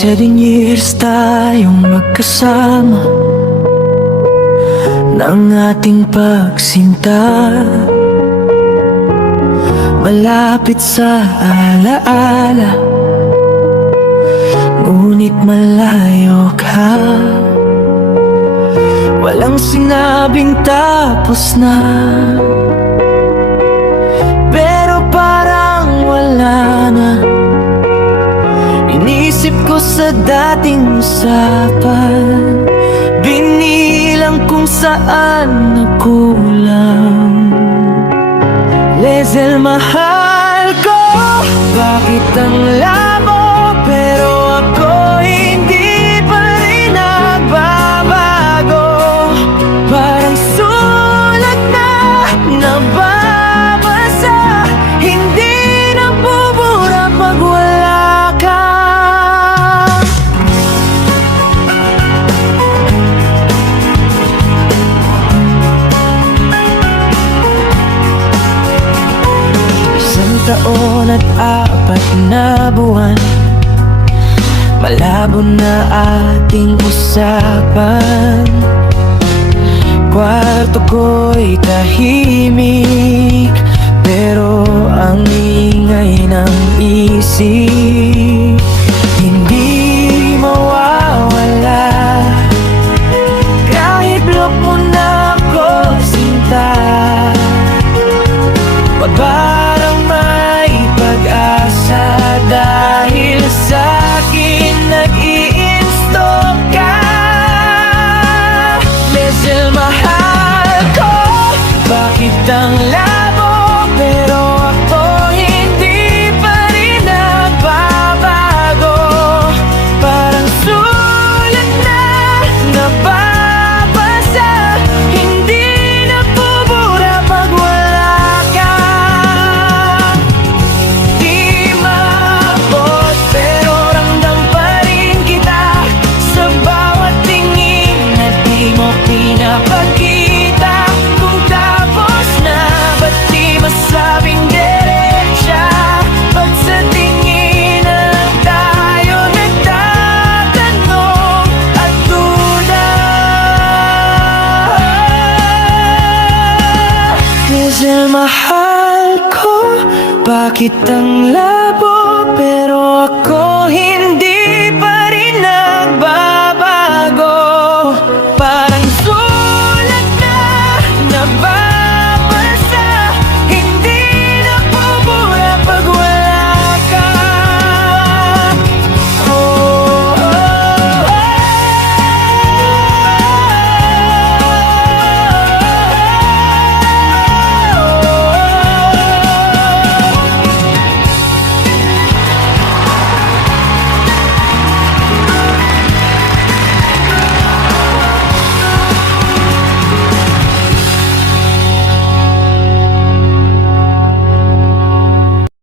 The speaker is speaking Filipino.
7 years tayong magkasama ng ating pagsinta, malapit sa alaala, ngunit malayo ka. Walang sinabing tapos na, pero parang wala na. Inisip ko sa dating usapan, binilang kung saan nagkulang. Lesel, mahal ko, bakit ang labo? Pero ako hindi pa rin nagbabago. Parang sulat na nababasa, hindi nagbubura pag wala ka. Isang taon at 4 na buwan, malabo na ating usapan. Kwarto ko'y tahimik, pero ang ingay ng isip hindi mawawala. Kahit block mo na ako, sinta, wag parang may pag-asa, dahil sa'kin nag-i-install ka. Lesel, mahal ko, bakit ang labo? Pero ako hindi pa rin nagbabago. Parang sulat na nababasa, hindi nabubura pag wala ka. Di maabot pero ramdam pa rin kita, sa bawat tingin na di mo pinapakita. Kung tapos na, ba't di masabing diretsa? Pag sa tingin na lang tayo nagtatanong at tunay. Lesel, mahal ko, bakit ang labo? Pero ako hindi pa rin nagbabago.